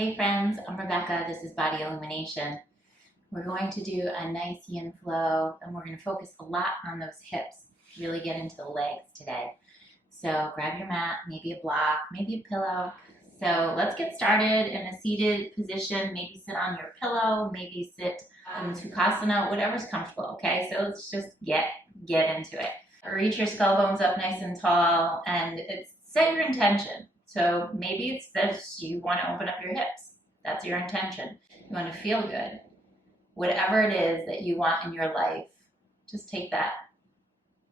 Hey friends, I'm Rebecca. This is Body Illumination. We're going to do a nice yin flow and we're going to focus a lot on those hips, really get into the legs today. So grab your mat, maybe a block, maybe a pillow. So let's get started in a seated position. Maybe sit on your pillow, maybe sit in Sukhasana, whatever's comfortable, okay? So let's just get into it. Reach your skull bones up nice and tall and set your intention. So maybe it's that you want to open up your hips. That's your intention. You want to feel good. Whatever it is that you want in your life, just take that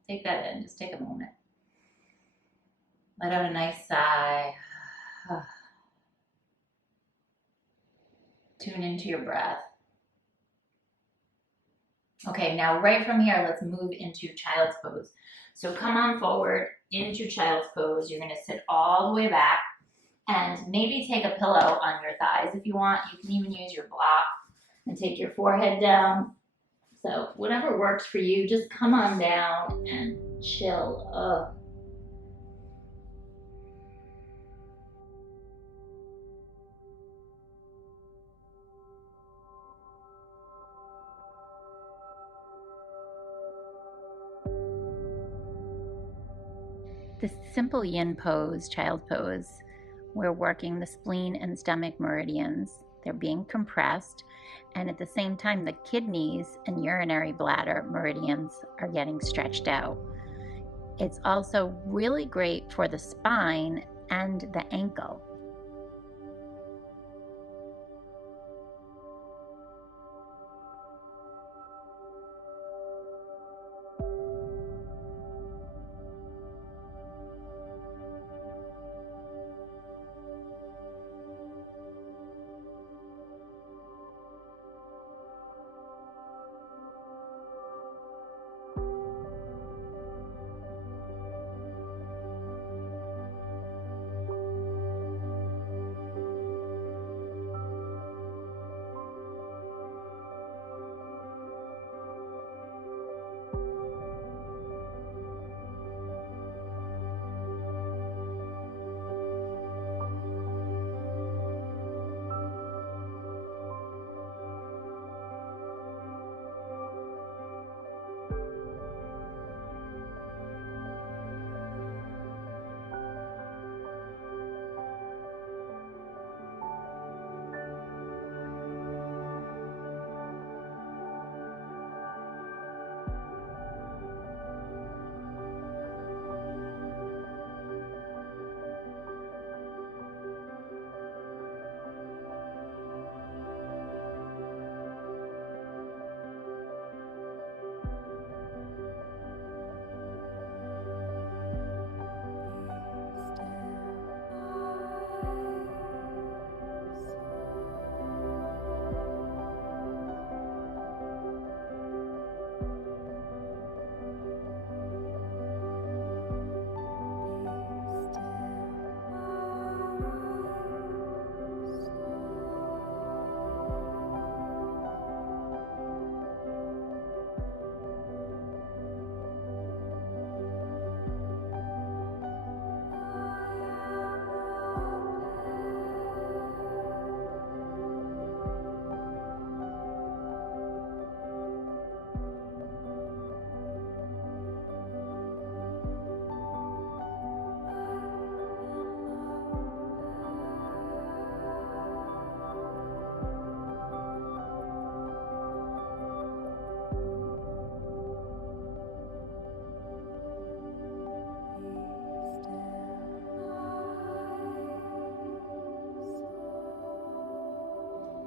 in. Just take a moment. Let out a nice sigh. Tune into your breath. Okay, now right from here, let's move into child's pose. So come on forward into child's pose. You're going to sit all the way back and maybe take a pillow on your thighs if you want. You can even use your block and take your forehead down. So whatever works for you, just come on down and chill. This simple yin pose, child pose, we're working the spleen and stomach meridians. They're being compressed, and at the same time, the kidneys and urinary bladder meridians are getting stretched out. It's also really great for the spine and the ankle.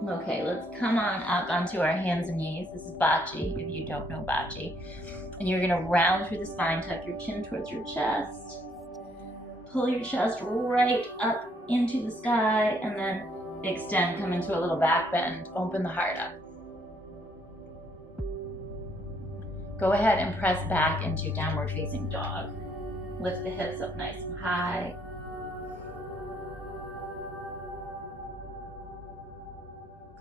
Okay, let's come on up onto our hands and knees. This is Bachi, if you don't know Bachi. And you're gonna round through the spine, tuck your chin towards your chest. Pull your chest right up into the sky and then extend, come into a little back bend, open the heart up. Go ahead and press back into downward facing dog. Lift the hips up nice and high.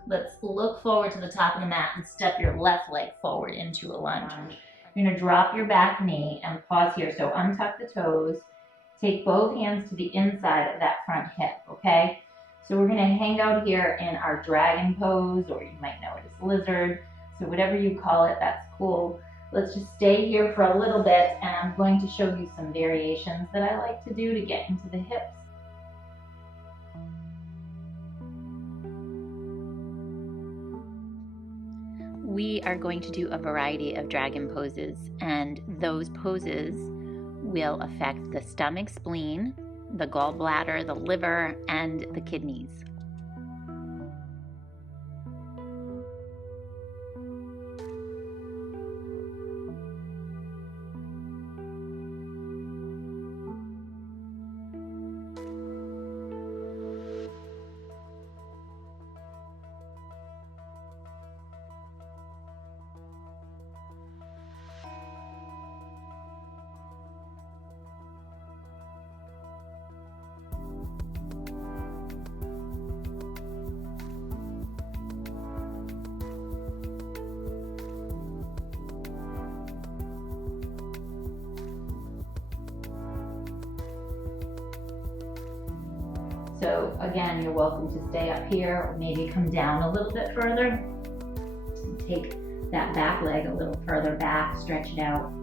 Let's look forward to the top of the mat and step your left leg forward into a lunge. You're going to drop your back knee and pause here. So untuck the toes. Take both hands to the inside of that front hip, okay? So we're gonna hang out here in our dragon pose, or you might know it as lizard. So whatever you call it, that's cool. Let's just stay here for a little bit, and I'm going to show you some variations that I like to do to get into the hips. We are going to do a variety of dragon poses, and those poses will affect the stomach, spleen, the gallbladder, the liver, and the kidneys. So again, you're welcome to stay up here, or maybe come down a little bit further. And take that back leg a little further back, stretch it out.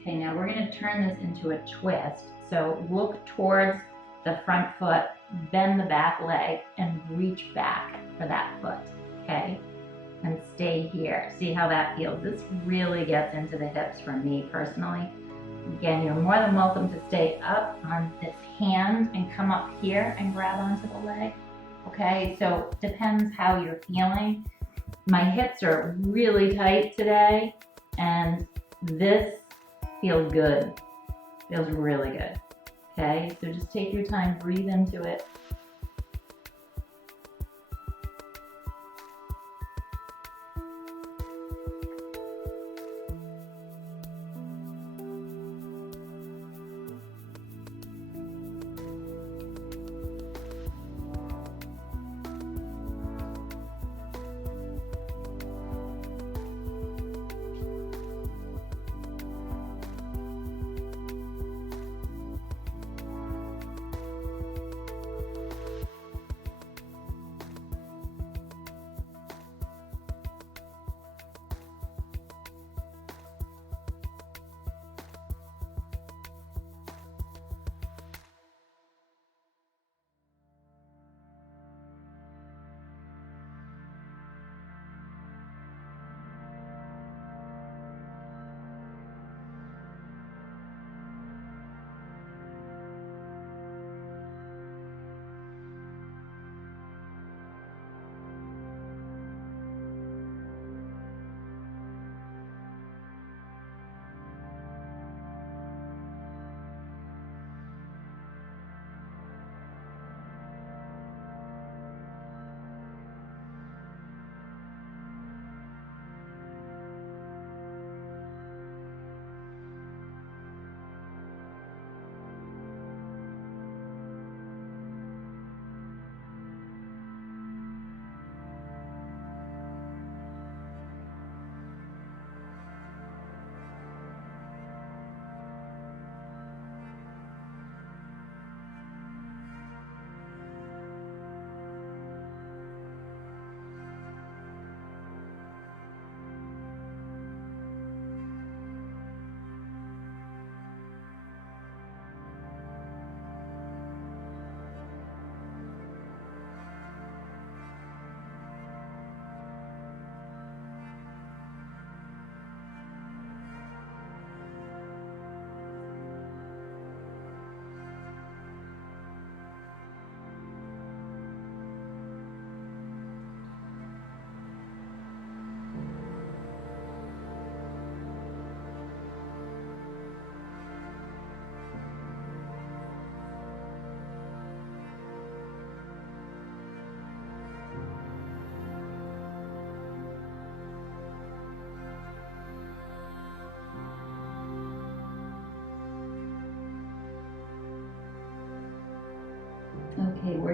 Okay, now we're going to turn this into a twist. So look towards the front foot, bend the back leg, and reach back for that foot, okay? And stay here. See how that feels? This really gets into the hips for me personally. Again, you're more than welcome to stay up on this hand and come up here and grab onto the leg, okay? So depends how you're feeling. My hips are really tight today, and this feels good. Feels really good. Okay, so just take your time, breathe into it.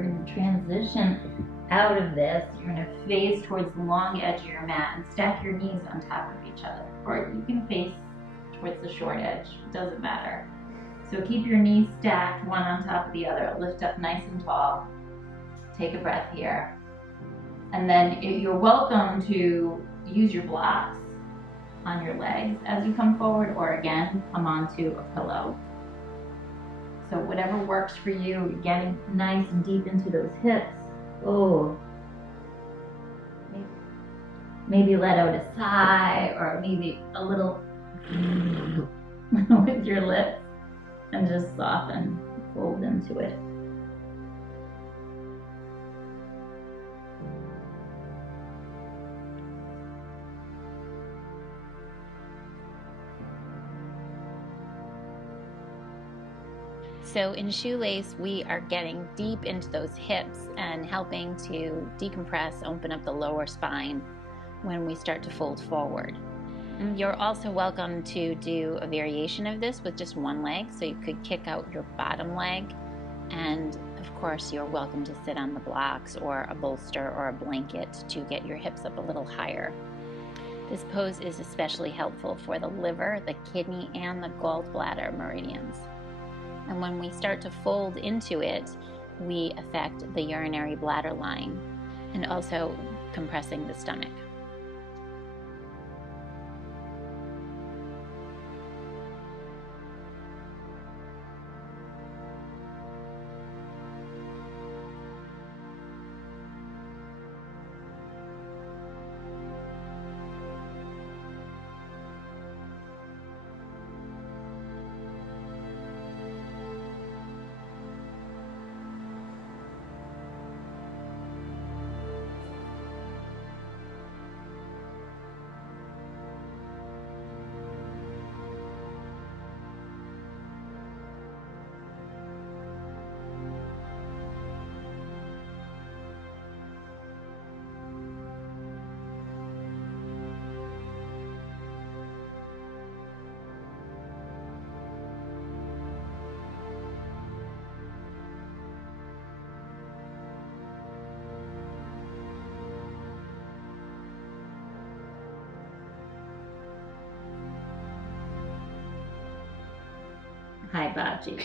we're going to transition out of this. You're going to face towards the long edge of your mat and stack your knees on top of each other. Or you can face towards the short edge, it doesn't matter. So keep your knees stacked, one on top of the other. Lift up nice and tall. Take a breath here. And then you're welcome to use your blocks on your legs as you come forward, or again, come onto a pillow. So whatever works for you, you're getting nice and deep into those hips. Oh, maybe let out a sigh, or maybe a little with your lips, and just soften, fold into it. So in Shoelace, we are getting deep into those hips and helping to decompress, open up the lower spine when we start to fold forward. You're also welcome to do a variation of this with just one leg, so you could kick out your bottom leg, and of course you're welcome to sit on the blocks or a bolster or a blanket to get your hips up a little higher. This pose is especially helpful for the liver, the kidney, and the gallbladder meridians. And when we start to fold into it, we affect the urinary bladder line and also compressing the stomach. Hi, Baji.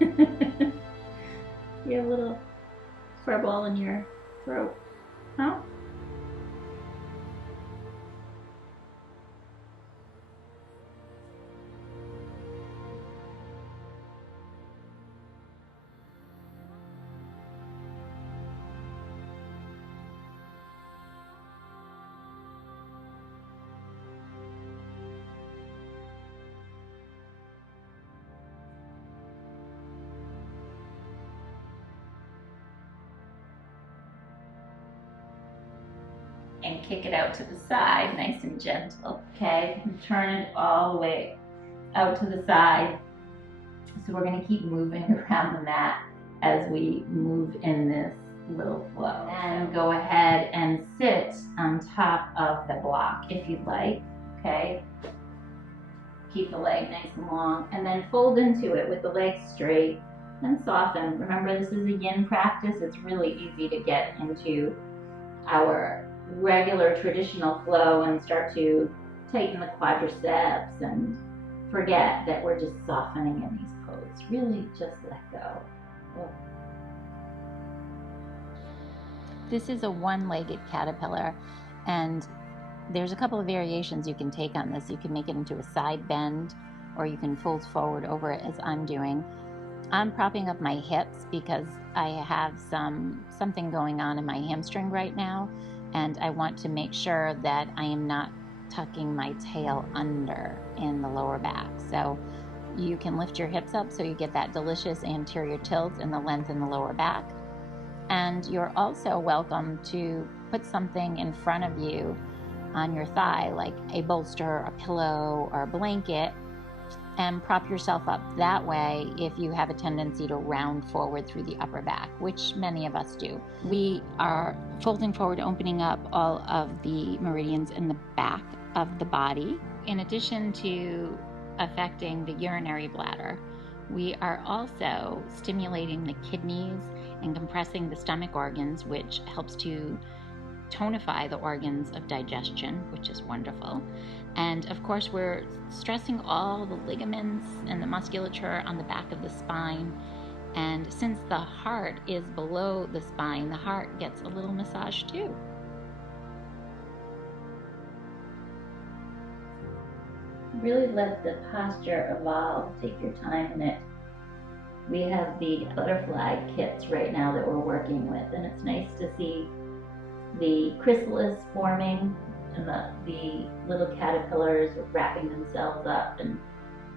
You have a little fur ball in your throat, huh? And kick it out to the side, nice and gentle, okay? And turn it all the way out to the side. So we're gonna keep moving around the mat as we move in this little flow. And go ahead and sit on top of the block if you'd like, okay? Keep the leg nice and long, and then fold into it with the legs straight and soften. Remember, this is a yin practice. It's really easy to get into our regular traditional flow and start to tighten the quadriceps and forget that we're just softening in these poses. Really just let go. Oh. This is a one-legged caterpillar, and there's a couple of variations you can take on this. You can make it into a side bend, or you can fold forward over it as I'm doing. I'm propping up my hips because I have something going on in my hamstring right now, and I want to make sure that I am not tucking my tail under in the lower back. So you can lift your hips up so you get that delicious anterior tilt and the length in the lower back. And you're also welcome to put something in front of you on your thigh, like a bolster, a pillow, or a blanket, and prop yourself up that way if you have a tendency to round forward through the upper back, which many of us do. We are folding forward, opening up all of the meridians in the back of the body. In addition to affecting the urinary bladder, We are also stimulating the kidneys and compressing the stomach organs, which helps to tonify the organs of digestion, which is wonderful. And of course, we're stressing all the ligaments and the musculature on the back of the spine. And since the heart is below the spine, the heart gets a little massage too. Really let the posture evolve. Take your time in it. We have the butterfly kits right now that we're working with, and it's nice to see the chrysalis forming and the little caterpillars wrapping themselves up and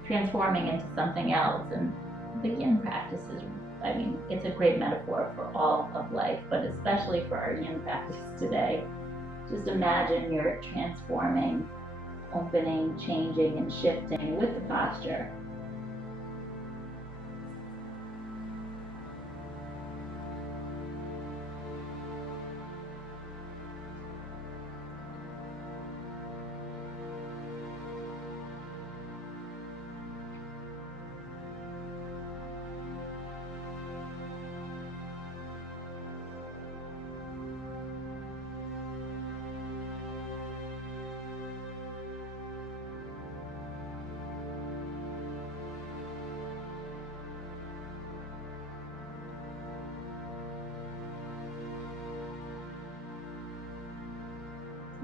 transforming into something else. And the yin practice is, I mean, it's a great metaphor for all of life, but especially for our yin practice today. Just imagine you're transforming, opening, changing, and shifting with the posture.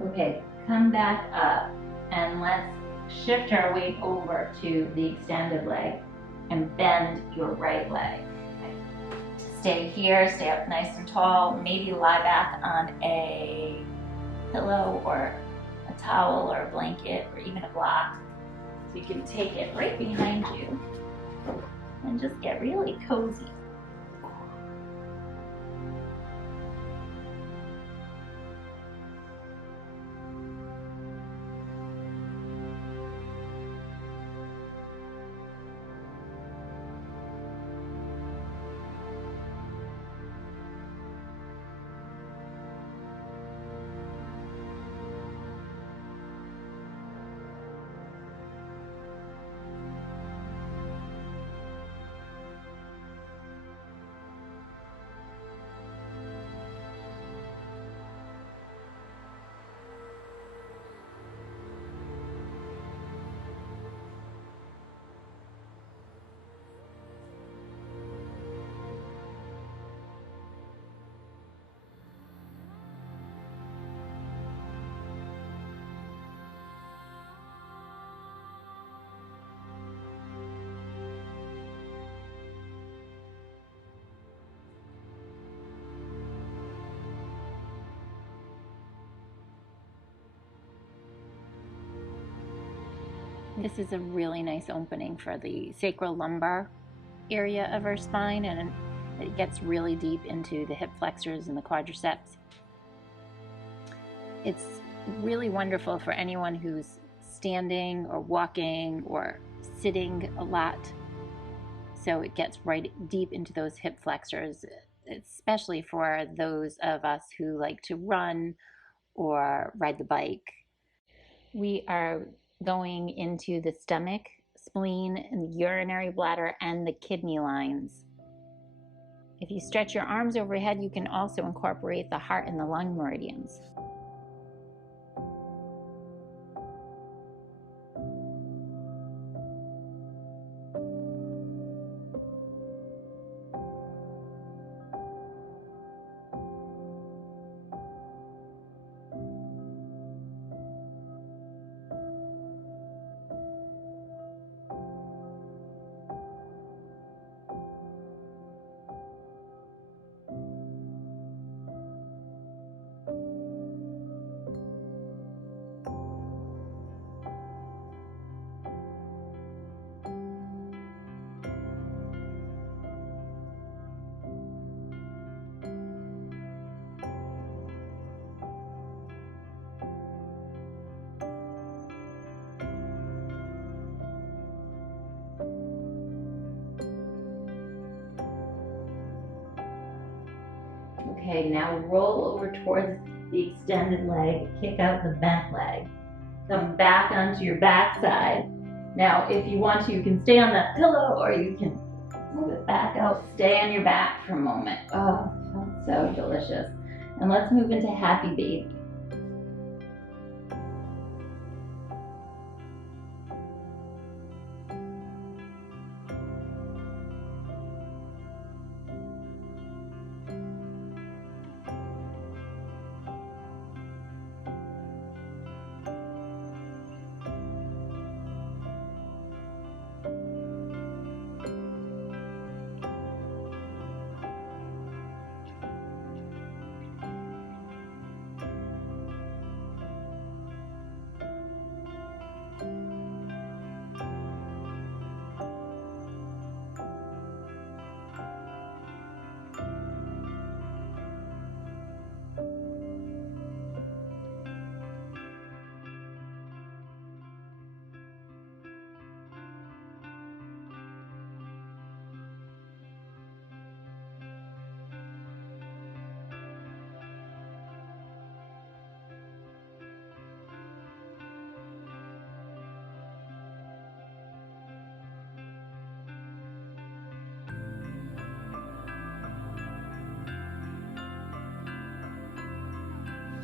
Okay, come back up and let's shift our weight over to the extended leg and bend your right leg. Okay. Stay here, stay up nice and tall, maybe lie back on a pillow or a towel or a blanket or even a block. So you can take it right behind you and just get really cozy. This is a really nice opening for the sacrolumbar area of our spine, and it gets really deep into the hip flexors and the quadriceps. It's really wonderful for anyone who's standing or walking or sitting a lot. So it gets right deep into those hip flexors, especially for those of us who like to run or ride the bike. We are going into the stomach, spleen, and urinary bladder, and the kidney lines. If you stretch your arms overhead, you can also incorporate the heart and the lung meridians. Okay, now roll over towards the extended leg, kick out the bent leg. Come back onto your back side Now, if you want to, you can stay on that pillow or you can move it back out. Stay on your back for a moment. Oh, it felt so delicious. And let's move into happy baby.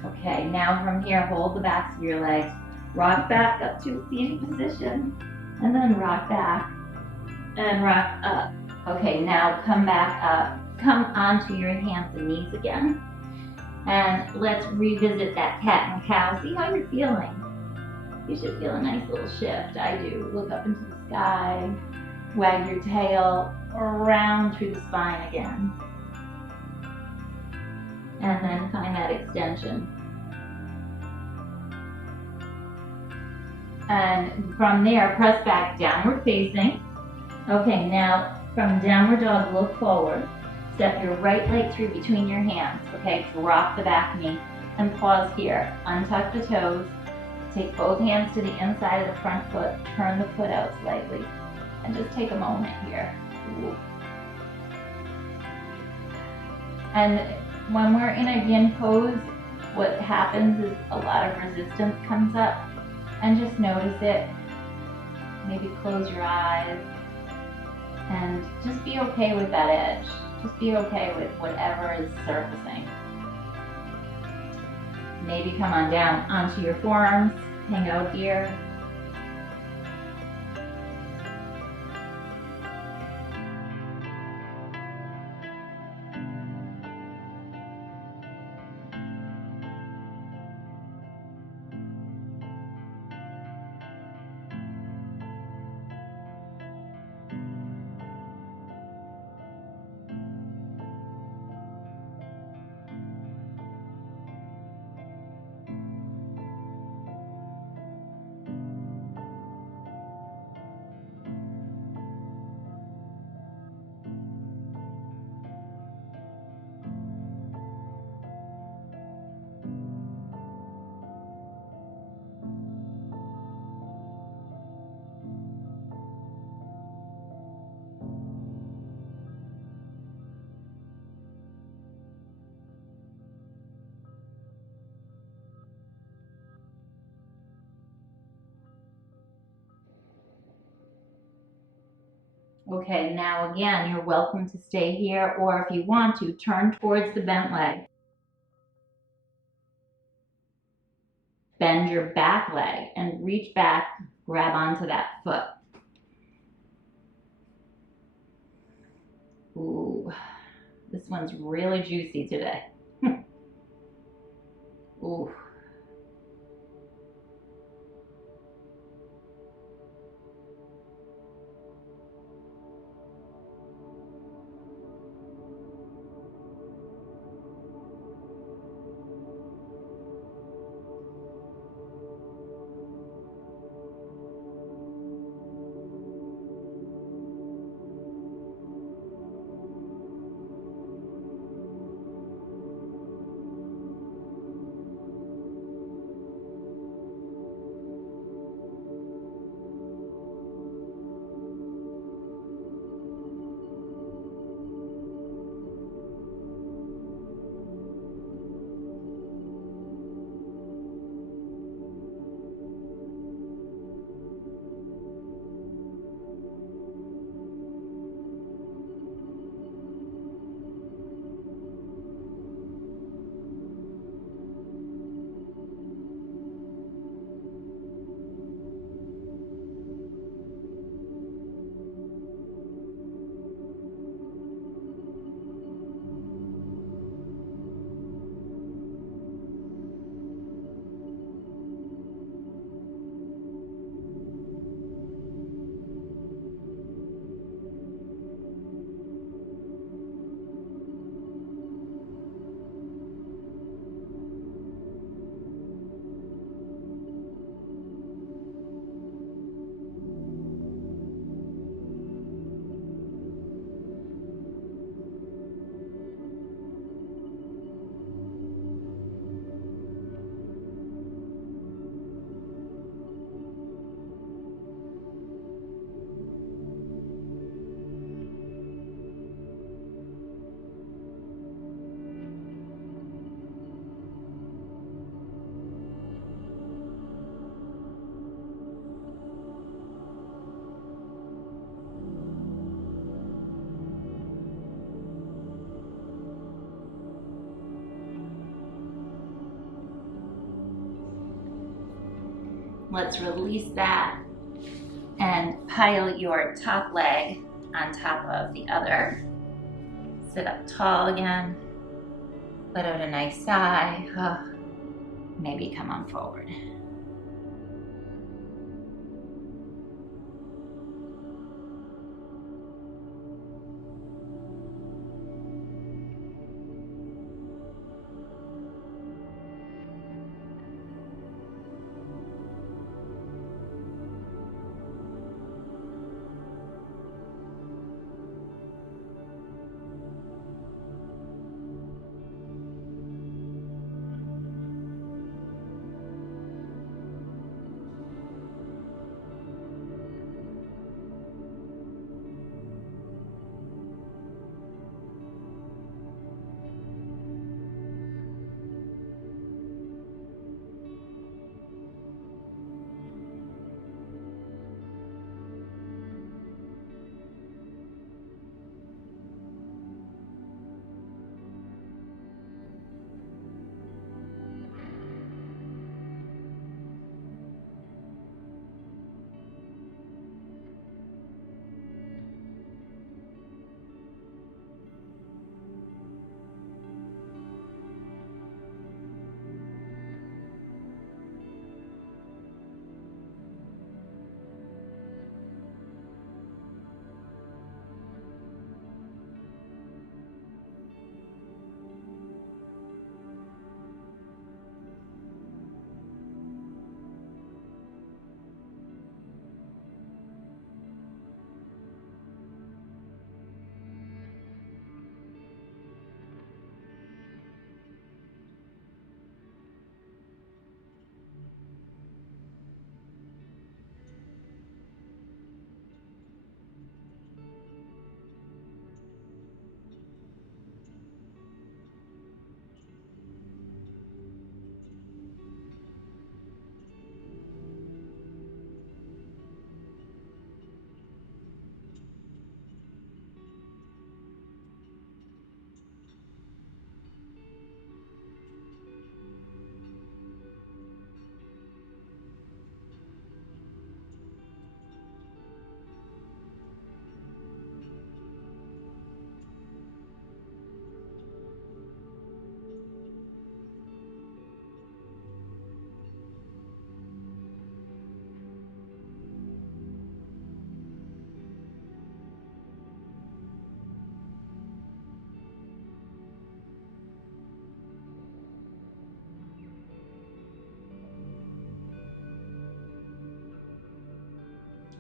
Okay, now from here, hold the backs of your legs. Rock back up to a seated position, and then rock back and rock up. Okay, now come back up. Come onto your hands and knees again. And let's revisit that cat and cow. See how you're feeling. You should feel a nice little shift. I do. Look up into the sky, wag your tail around through the spine again. And then find that extension. And from there, press back, downward facing. Okay, now from downward dog, look forward. Step your right leg through between your hands. Okay, drop the back knee and pause here. Untuck the toes. Take both hands to the inside of the front foot. Turn the foot out slightly. And just take a moment here. Ooh. And when we're in a yin pose, what happens is a lot of resistance comes up. And just notice it. Maybe close your eyes. And just be okay with that edge. Just be okay with whatever is surfacing. Maybe come on down onto your forearms. Hang out here. Okay, now again, you're welcome to stay here, or if you want to, turn towards the bent leg. Bend your back leg and reach back, grab onto that foot. Ooh, this one's really juicy today. Ooh. Let's release that and pile your top leg on top of the other. Sit up tall again. Let out a nice sigh. Maybe come on forward.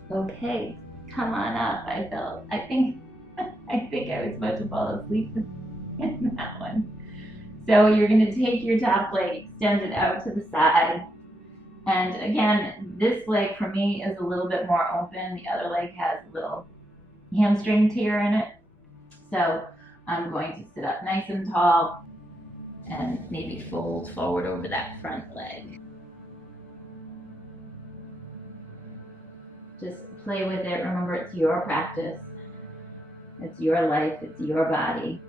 Okay, come on up. I think I was about to fall asleep in that one. So you're going to take your top leg, extend it out to the side. And again, this leg for me is a little bit more open. The other leg has a little hamstring tear in it. So I'm going to sit up nice and tall and maybe fold forward over that front leg. Just play with it. Remember, it's your practice. It's your life. It's your body.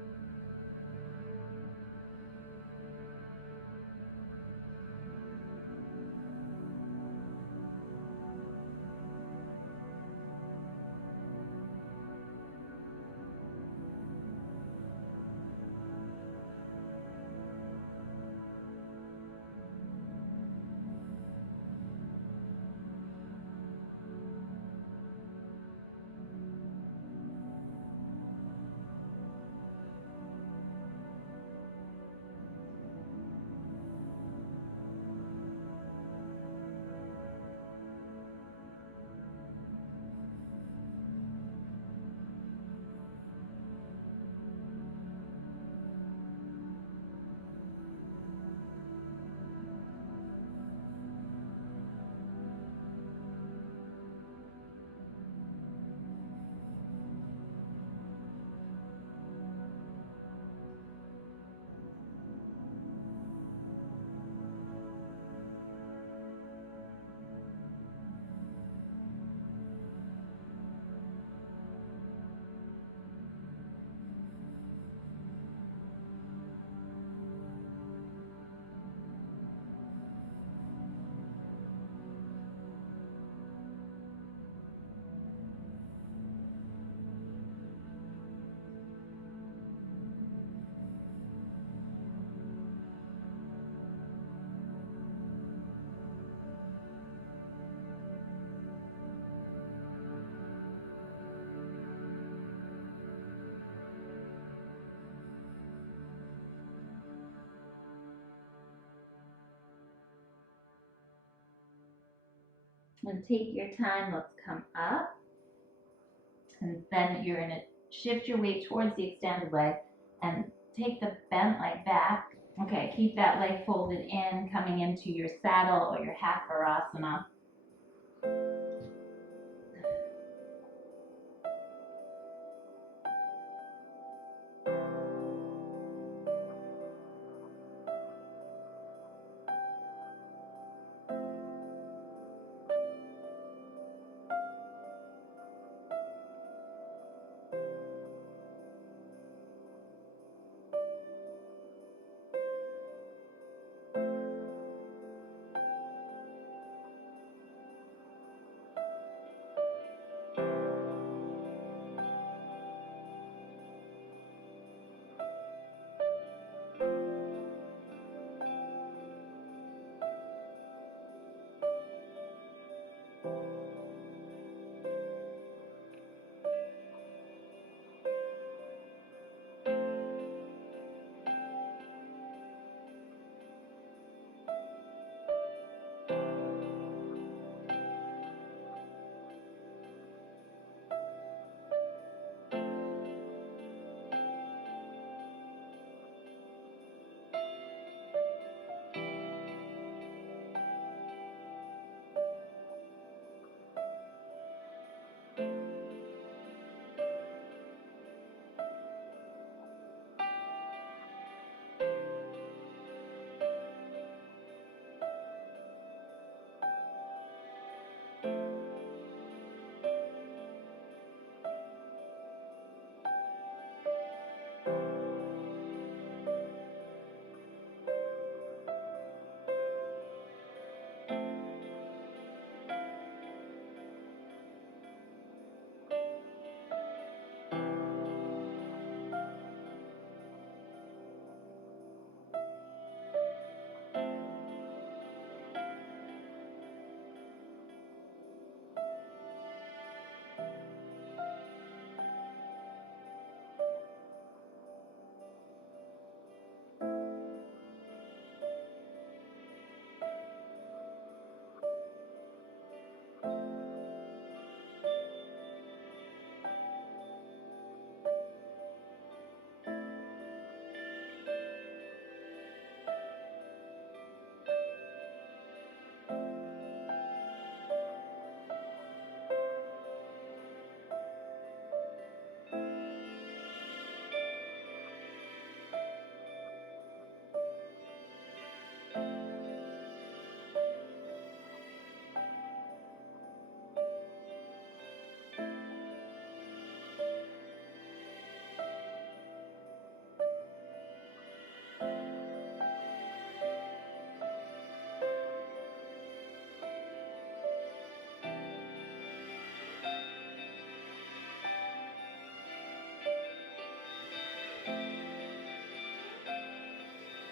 And take your time, let's come up. And then you're gonna shift your weight towards the extended leg and take the bent leg back. Okay, keep that leg folded in, coming into your saddle or your half Varasana.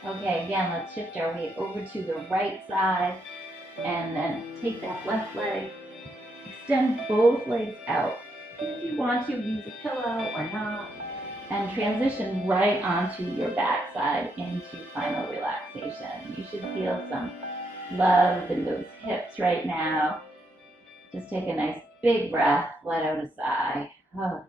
Okay, again, let's shift our weight over to the right side and then take that left leg, extend both legs out. If you want to, use a pillow or not, and transition right onto your backside into final relaxation. You should feel some love in those hips right now. Just take a nice big breath, let out a sigh. Oh.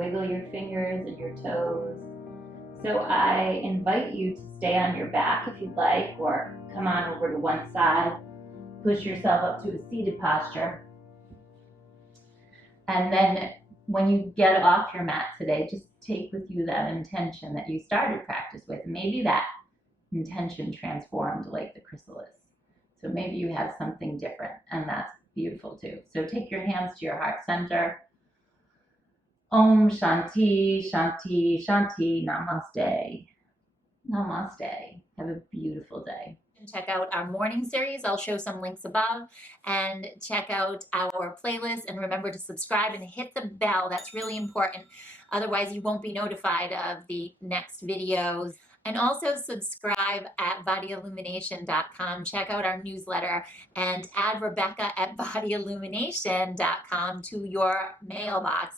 wiggle your fingers and your toes. So I invite you to stay on your back if you'd like, or come on over to one side. Push yourself up to a seated posture. And then when you get off your mat today, just take with you that intention that you started practice with. Maybe that intention transformed like the chrysalis. So maybe you have something different, and that's beautiful too. So take your hands to your heart center. Om Shanti, Shanti, Shanti, Namaste. Namaste. Have a beautiful day. Check out our morning series. I'll show some links above, and check out our playlist, and remember to subscribe and hit the bell. That's really important. Otherwise you won't be notified of the next videos. And also subscribe at bodyillumination.com. Check out our newsletter and add Rebecca at bodyillumination.com to your mailbox.